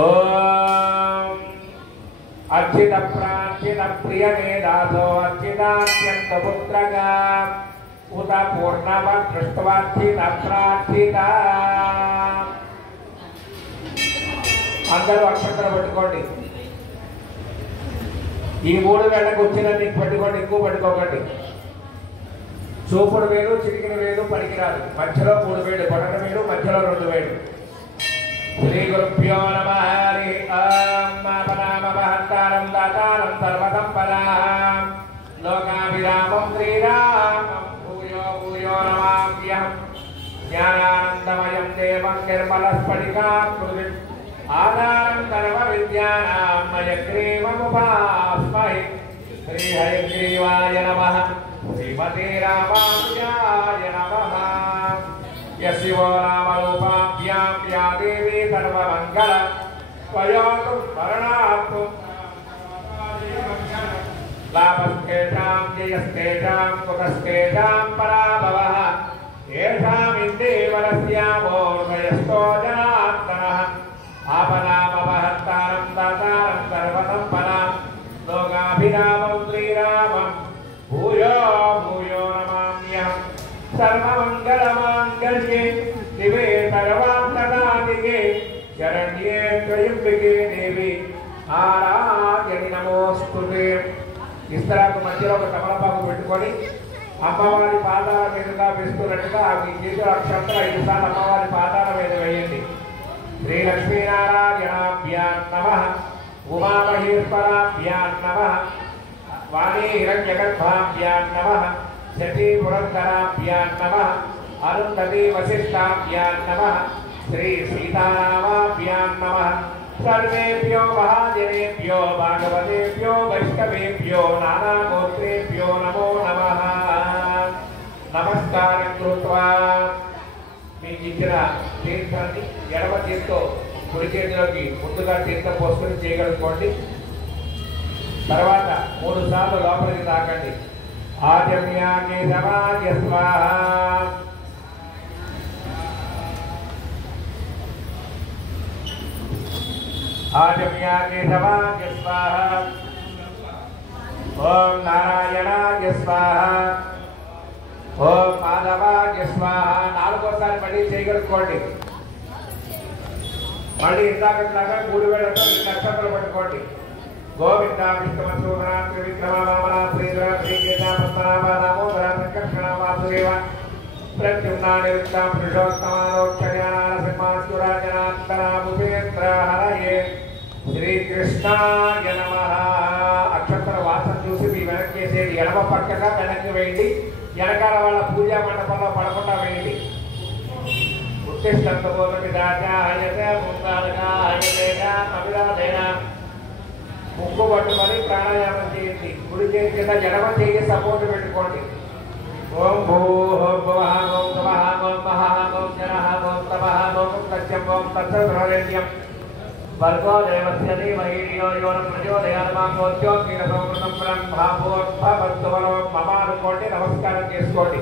ओम अर्चित प्रार्चित प्रिय मेधासो अर्चितात्यंत पुत्रगा उत पूर्णवत् दृष्टवार्चित प्रार्चित అందరూ అక్షంతలు పట్టుకోండి. ఈ మూడు వేళకు వచ్చిన నీకు పట్టుకోండి, ఎక్కువ పట్టుకోకండి. చూపుడు వేలు చిటికిన వేలు పనికిరాదు. మధ్యలో 3 వేలు, పడక వేలు మధ్యలో 2 వేలు. శ్రీ గురుభ్యో నమః. హరి ఓం మాపనామహంతారం దాతారం సర్వసంపదాం లోకాభిరామం శ్రీరామం భూయో భూయో నమామ్యహం. జ్ఞానానందమయం దేవం నిర్మలస్ఫటికాకృతిం ఆధారం సర్వ విద్యానాం హయగ్రీవముపాస్మహే. శ్రీ హయగ్రీవాయ నమః. శ్రీమతే రామానుజాయ నమః. యశివో రామరూపాభ్యాం యా దేవీ సర్వమంగళ స్వయోతు స్మరణాత్తు లాభస్కేషాం జయస్కేషాం కుతస్కేషాం పరాభవః ఏషామిందేవరస్యామోర్వయస్తో జనార్దనః. ఆపనామహంతారం దాతారం సర్వసంపదాం లోకాభిరామం శ్రీరామం భూయో భూయో నమామ్యహం. సర్వమంగళమాంగళ్యే శివే సర్వార్థదాదికే శరణ్యే త్రయంబికే దేవి నారాయణి నమోస్తుతే. ఇస్తరాకు మధ్యలో ఒక తమలపాకు పెట్టుకొని అమ్మవారి పాదాల మీదుగా వేస్తున్నట్టుగా మీ చేతుల అక్షంతలు 5 సార్లు అమ్మవారి పాదాల మీద వేయండి. శ్రీ లక్ష్మీనారాయణాభ్యాం నమః. ఉమామహేశ్వరాభ్యాం నమః. వాణీ హిరణ్యగర్భాభ్యాం నమః. శచీ పురంధరాభ్యాం నమః. అరుంధతీ వశిష్టాభ్యాం నమః. శ్రీ సీతారామాభ్యాం నమః. సర్వేభ్యో మహాజనేభ్యో భాగవతేభ్యో వైష్ణవేభ్యో నానాగోత్రేభ్యో నమో నమః. నమస్కారం కృత్వా మీకు ఇచ్చిన తీర్థాన్ని ఎడమ చేతితో కుడి చేతిలోకి ముందుగా తీర్థం పోసుకొని చేయగలుగుకోండి. తర్వాత 3 సార్లు లోపలికి తాకండి. ఆజమ్యాగే సమాజ స్వాహ. ఆజమ్యాగే సమాజ స్వాహ. ఓం నారాయణాయ స్వాహ. ఓం మాధవాయ స్వాహ. 4వసారి మళ్ళీ చేయగలుగుకోండి. మళ్ళీ ఇందాకట్లాగా 3 వేళతో నక్షత్రాలు పట్టుకోండి. గోవింద విష్ణుమసూదన త్రివిక్రమ వామన శ్రీధర శ్రీకేత పద్మనాభ దామోదర సంకర్షణ వాసుదేవ ప్రత్యుమ్నా నిరుక్త పురుషోత్తమాలోక్షణ్యాన సింహాసురాజనాత్తన భూపేంద్ర హరయే శ్రీకృష్ణాయ నమః. అక్షంతర వాసన చూసి మీ వెనక్కి వేసేది ఎడమ పక్కగా వెనక్కి వేయండి. వెనకాల వాళ్ళ పూజా మండపంలో పడకుండా వేయండి. ముక్కు పట్టుకొని ప్రాణాయామం చేయండి. కుడి చేతి కింద ఎడమ చేయి సపోర్ట్ పెట్టుకోండి. ఓం భూః భువః ఓం తమః ఓం మహః ఓం జనః ఓం తమః ఓం సత్యం ఓం తత్సవితుర్వరేణ్యం భర్గో దేవస్య ధీమహి ధియో యో నః ప్రచోదయాత్ మాం జ్యోతిరసమృతం బ్రహ్మభూర్భవస్తు మమ అనుకోండి. నమస్కారం చేసుకోండి.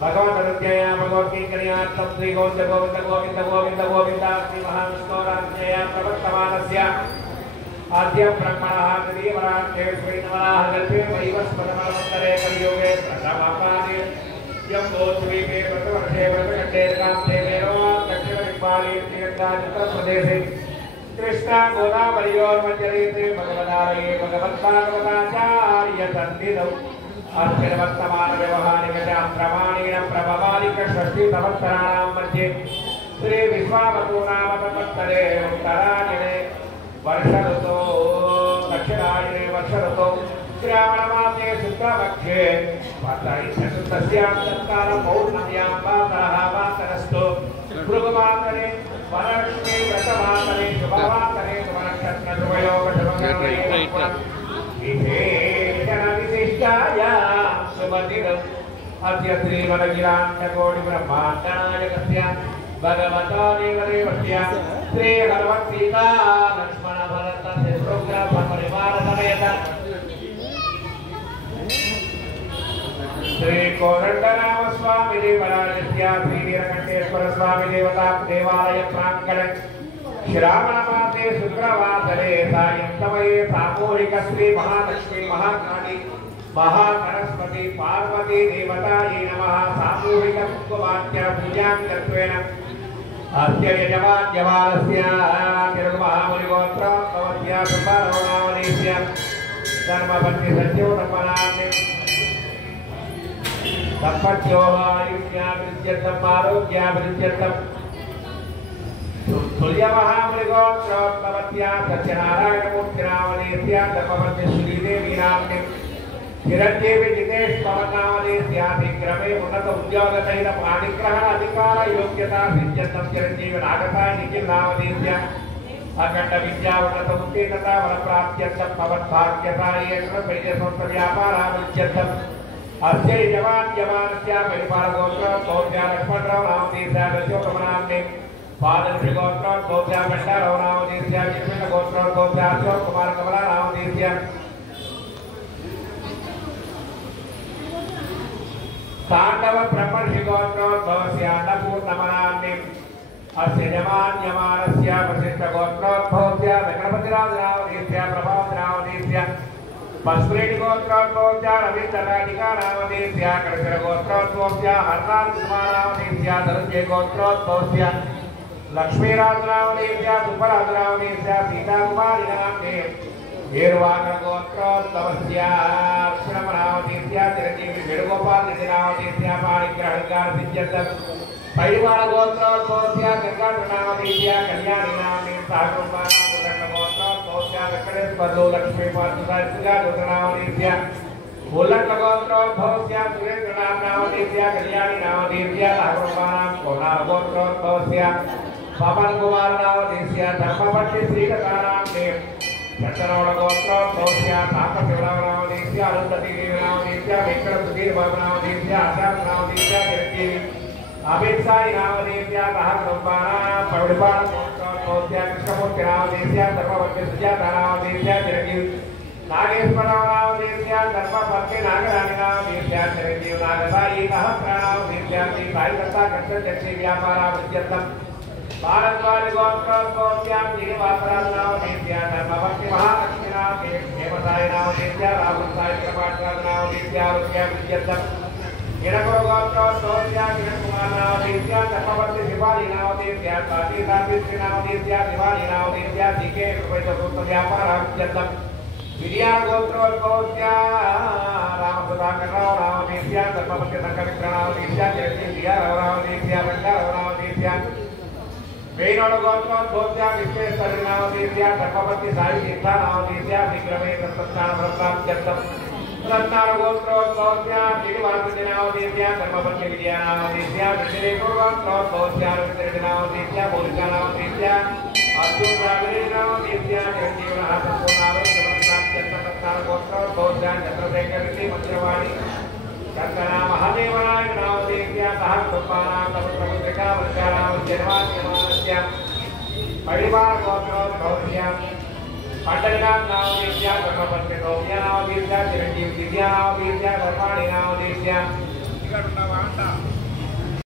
భగవద్గీత భగవద్గీతయాత్తం శ్రీ గోవింద గోవింద గోవింద గోవింద గోవింద శ్రీ మహావిష్ణోరాజ్ఞయ ప్రవర్తమానస్య ఆద్య బ్రహ్మణః తదీవరాఖ్యేశ్వరీనవరాః కల్పే వైవస్పతమనంతరే కలియుగే ప్రథమపాదే యం గోద్వీపే ప్రతవర్షే ప్రతఖండే కాంతే మేనో దక్షిణ దిక్పాలే శ్రీరంగాచంద్రప్రదేశే కృష్ణా గోదావరియోర్మధ్యరేతే భగవదాలయే భగవద్భాగవతాచార్య సన్నిధౌ అర్చన వర్తమాన వ్యవహారిక ప్రమాణేన ప్రభవాలిక షష్ఠీ సంవత్సరాణాం మధ్యే శ్రీ విశ్వావసు నామ సంవత్సరే ఉత్తరాయణే వర్ష ఋతో దక్షిణాయనే వర్ష ఋతో శ్రావణమాసే శుక్లపక్షే తస్యాం సంకార పౌర్ణమ్యాం వాసరః వాసరస్తు భృగువాసరే వరలక్ష్మీ వ్రతవాసరే శుభవాసరే శుభనక్షత్ర శుభయోగ శుభకరణే విశేషణ శుభదినం అద్య శ్రీమదగిరాండకోటి బ్రహ్మాండనాయకస్య భగవతో దేవదేవస్య శ్రీ హనుమత్ సీతా లక్ష్మణ భరత శత్రుఘ్న పరివార సమేత श्री कोदंडराम स्वामी देवराजस्य श्री नीलकंठेश्वर स्वामी देवता देवालय प्रांगण श्रावण मासे शुक्रवासरे सायं समये सामूहिक श्री महालक्ष्मी महाकाली महासरस्वती पार्वती देवतायै नमः सामूहिक कुंकुमार्चन पूजांगत्वेन अस्य यजमान्यमानस्य तिरुमहामुनिगोत्रोद्भवस्य सुब्बारवणावलीस्य धर्मपत्नी सत्योतपनाम्नि तपत्योः आयुष्याभिवृद्ध्यर्थम् आरोग्याभिवृद्ध्यर्थम् तुल्यमहामुनिगोत्रोद्भवस्य सत्यनारायणमूर्तिनावलीस्य धर्मपत्नी श्रीदेवीनाम्नि चिरंजीवी जितेश पवनावलीस्य शीघ्रमे उन्नत उद्योगसहित प्राधिग्रहण अधिकार योग्यता सिद्ध्यर्थं चिरंजीवी नागसाय निखिलनावलीस्य अखंड विद्या उन्नत उत्तीर्णता फलप्राप्त्यर्थं भवद्भाग्यसायेन परिजसंस्थ व्यापाराभिवृद्ध्यर्थम् अस्य यजमान्यमानस्य परिपालगोत्रोद्भवस्य लक्ष्मणराव नामधेयस्य दशोत्तमनाम्नि पादश्रीगोत्रोद्भवस्य भण्डारराव नामधेयस्य चिन्मयगोत्रोद्भवस्य अशोककुमार कमला नामधेयस्य तांडव ब्रह्मर्षिगोत्रोद्भवस्य अन्नपूर्णमनाम्नि अस्य यजमान्यमानस्य वसिष्ठगोत्रोद्भवस्य गणपतिराजनामधेयस्य प्रभावनामधेयस्य पस्प्रेणिगोत्रोद्भवस्य रवीन्द्रराधिकानामधेयस्य कड़शिरगोत्रोद्भवस्य हरनाथकुमारनामधेयस्य धनञ्जयगोत्रोद्भवस्य लक्ष्मीराजनामधेयस्य सुब्बराजनामधेयस्य सीताकुमारीनाम्नि वीरवाकगोत्रोद्भवस्य अक्षरमनामधेयस्य चिरंजीवी वेणुगोपाल निधिनामधेयस्य पाणिग्रहणकार सिद्ध्यर्थं परिवारगोत्रोद्भवस्य गंगाधरनामधेयस्य कल्याणीनाम्नि सहकुमारगोत्रोद्भवस्य वेंकटेश्वरो लक्ष्मीपादनामधेयस्य उल्लङ्घगोत्रोद्भवस्य सुरेन्द्रनामधेयस्य कल्याणीनामधेयस्य सहकुमारां कोणार्गोत्रोद्भवस्य पवनकुमारनामधेयस्य धर्मपत्नी श्रीकथानाम्नि चंद्रवणगोत्रोद्भवस्य तापशिवनामधेयस्य अरुन्धतीदेवीनामधेयस्य वेंकटसुधीरबाबुनामधेयस्य आचार्यनामधेयस्य चिरंजीवी अभित्सायनामधेयस्य सहकुमारां प्रौढपालगोत्रोद्भवस्य कृष्णमूर्तिनामधेयस्य धर्मपत्नी सुजातानामधेयस्य चिरंजीवी नागेश्वरनामधेयस्य धर्मपत्नी नागराणीनामधेयस्य चिरंजीवी नागसायी सहस्रनामधेयस्य साईदत्ता कंसल्टेंसी व्यापाराभिवृद्ध्यर्थं भारद्वाजगोत्रोद्भवस्य श्रीनिवासराजनामधेयस्य धर्मपत्नी महालक्ष्मीनामधेयस्य देवसायनामधेयस्य राहुलसायिकपाटराजनामधेयस्य आरोग्याभिवृद्ध्यर्थं गिरगोत्रोद्भवस्य किरणकुमारनामधेयस्य धर्मपत्नी शिवालीनामधेयस्य सातीनामधेयस्य शिवालीनामधेयस्य सीके व्यापाराभिवृद्ध्यर्थं विद्यागोत्रोद्भवस्य रामसुधाकररावनामधेयस्य धर्मपत्नी शंकरमित्रनामधेयस्य चिरंजीवी दियारावनामधेयस्य रंगारावनामधेयस्य वेणुगोत्रोद्भवस्य विश्वेश्वरनामधेयस्य धर्मपत्नी साईतीर्थनामधेयस्य शीघ्रमे तत्स्थानफलप्राप्त्यर्थं रत्नारगोत्रोद्भवस्य श्रीनिवासनामधेयस्य धर्मपत्नी विद्यानामधेयस्य विजयगोत्रोद्भवस्य रविन्द्रनामधेयस्य मौलिकानामधेयस्य अर्जुनराघवेन्द्रनामधेयस्य चिरंजीवनाथपूर्णारोग्यफलप्राप्त्यर्थं रत्नारगोत्रोद्भवस्य चन्द्रशेखररेड्डी मंत्रवाणी चंदना महादेवनामधेयस्य सहकुटुम्बानां समुद्रपुत्रिका वर्षाणामस्य जन्माद्यमानस्य परिवारगोत्रोद्भवस्य पंडरीनाथनामधेयस्य धर्मपत्नी सौम्यानामधेयस्य चिरंजीवी दिव्यानामधेयस्य धर्माणीनामधेयस्य